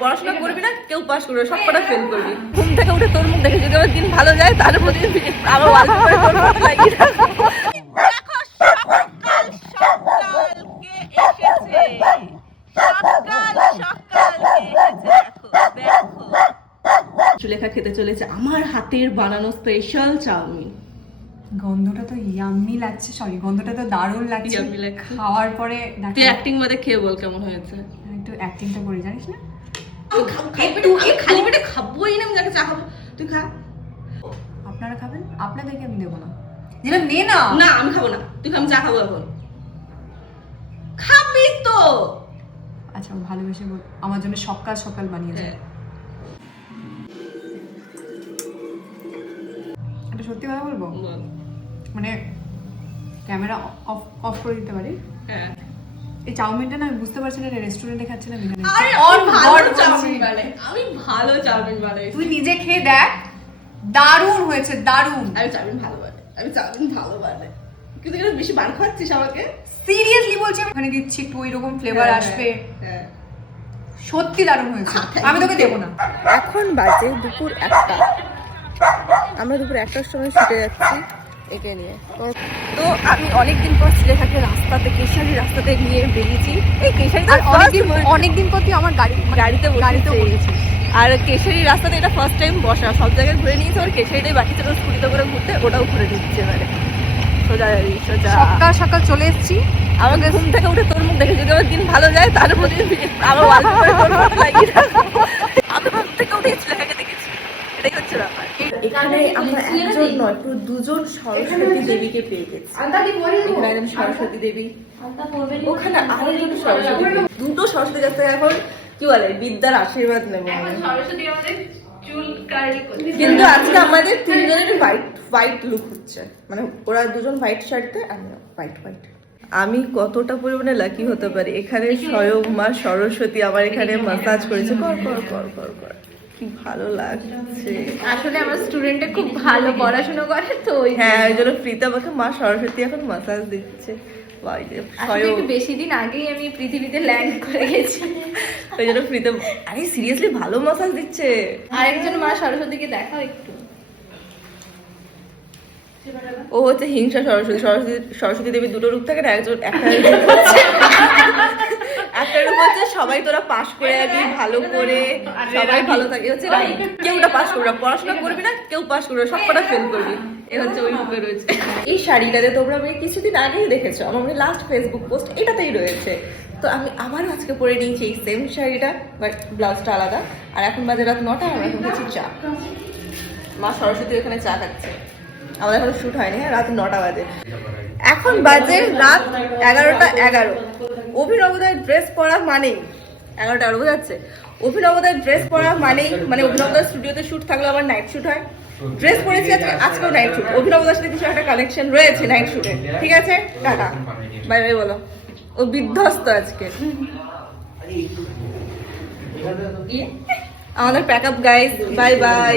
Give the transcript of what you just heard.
পড়াশোনা করবি না, কেউ পাস করবে, সবকটা ফেল করবি। ঘুম থেকে উঠে তোর মুখ দেখে যদি আমার দিন ভালো যায় তাহলে প্রতিদিন আবার ওয়ালপেপারে তোর ফটো লাগিয়ে রাখবো। দেখো সকাল কে এসেছে, সুলেখা খেতে চলেছে আমার হাতের বানানো স্পেশাল চাউমিন। গন্ধটা তো ইয়াম্মি লাগছে, সরি গন্ধটা তো দারুণ লাগছে। খাওয়ার পরে তুই অ্যাক্টিং বাদে খেয়ে বল কেমন হয়েছে। একটু অ্যাক্টিংটা করে জানিস না, খালি পেটে খাবোই না, আমি যাকে চা খাবো, তুই খা। আপনারা খাবেন, আপনাদেরকে আমি দেবো না। দিলাম নে না। না আমি খাবো না, তুই খা, আমি চা খাবো এখন। খাবি তো? আচ্ছা ভালোবেসে বল, আমার জন্য সকাল সকাল বানিয়ে দেয়। একটা সত্যি কথা বলবো, মানে ক্যামেরা অফ করে দিতে পারি? হ্যাঁ। এই চাউমিনটা না আমি বুঝতে পারছি না রেস্টুরেন্টে খাচ্ছিলাম এখানে। আমি ভালো চাউমিন বানাই। তুই নিজে খেয়ে দেখ, দারুণ হয়েছে, দারুণ। আমি চাউমিন ভালো বানাই, আমি চাউমিন ভালো বানাই, কিন্তু এটা বেশি বার খাচ্ছিস আমাকে। সিরিয়াসলি বলছি, আমি ওখানে দিচ্ছি একটু ওইরকম ফ্লেভার আসবে। হ্যাঁ সত্যি দারুণ হয়েছে, আমি তোকে দেবো না। এখন বাজে দুপুর 1টা, আমরা দুপুর 1টার সময় ছুটে যাচ্ছি একে নিয়ে। তো আমি অনেকদিন পর সুলেখাকে রাস্তাতে, কেশারি রাস্তাতে নিয়ে বেরিয়েছি। এই কেশারি অনেকদিন পর তুই আমার গাড়িতে বসেছিস। আর কেশারি রাস্তাতে এটা ফার্স্ট টাইম বসা, সব জায়গায় ঘুরে নিয়েছে, ওর কেশারিটাই বাকি ছিল স্কুটিতে করে ঘুরতে, ওটাও ঘুরে দিচ্ছে। এবারে সোজা সোজা সকাল সকাল চলে এসেছি। আমাকে ঘুম থেকে উঠে তোর মুখ দেখে যদি আমার দিন ভালো যায় তাহলে প্রতিদিন আবার ওয়ালপেপারে তোর ফটো লাগিয়ে রাখবো। আমি ঘুম থেকে উঠে সুলেখাকে দেখেছি, এটাই হচ্ছে ব্যাপার। এখানে আমরা একজন নয়, পুরো দুজন সরস্বতী দেবীকে পেয়ে গেছি। এখানে একজন সরস্বতী দেবী, ওখানে আরো দুটো সরস্বতী দেবী, দুটো সরস্বতী কাছ থেকে এখন কি বলে বিদ্যার আশীর্বাদ নেবো। কিন্তু আজকে আমাদের তিনজনের হোয়াইট লুক হচ্ছে, মানে ওরা দুজন হোয়াইট শার্টে, আমি হোয়াইট। আমি কতটা পরিমাণে লাকি হতে পারি, এখানে স্বয়ং মা সরস্বতী আমার এখানে মাসাজ করেছে। কর কর কর কর কর, কি ভালো লাগছে। আসলে আমার স্টুডেন্টে খুব ভালো পড়াশোনা করে তো, হ্যাঁ ওই জন্য প্রীতা আমাকে মা সরস্বতী এখন মাসাজ দিচ্ছে। একটু বেশি দিন আগেই আমি পৃথিবীতে ল্যান্ড করে গেছি, ওই জন্য প্রীতা, আরে সিরিয়াসলি ভালো মাসাজ দিচ্ছে। আরেকজন মা সরস্বতীকে দেখাও একটু। ও হচ্ছে হিংসা সরস্বতী দেবী দুটো রূপ থাকে না, একটা রূপ হচ্ছে সবাই তোরা পাস করে যাবি ভালো করে, সবাই ভালো থাকে, হচ্ছে কেউটা পাস করবে না, পড়াশোনা করবি না, কেউ পাস করবে, সবকটা ফেল করবি, এ হচ্ছে ওই রূপে রয়েছে। এই শাড়িটাতে তোমরা আমি কিছুদিন আগেই দেখেছো, আমার মনে লাস্ট ফেসবুক পোস্ট এটাতেই রয়েছে। তো আমি আবারও আজকে পরে নিয়েছি এই সেম শাড়িটা, বাট ব্লাউজটা আলাদা। আর এখন বাজে রাত 9টা, আমরা এখন খাচ্ছি চা। মা সরস্বতী এখানে চা খাচ্ছে, আমাদের এখনো শুট হয়নি। হ্যাঁ রাত 9টা বাজে, এখন বাজে রাত 11টা 11। অভিনবদার ড্রেস পরা মানেই 11টা বোঝাচ্ছে, অভিনবদার ড্রেস পরা মানেই মানে অভিনবদার স্টুডিওতে শুট থাকলে আবার নাইট শুট হয়। ড্রেস পরেছি আজকেও নাইট শুট, অভিনবদার সাথে কিছু একটা কানেকশন রয়েছে নাইট শুটে। ঠিক আছে, টাটা বাই বাই বলো। ও বিধ্বস্ত আজকে। আমাদের pack up guys, bye bye.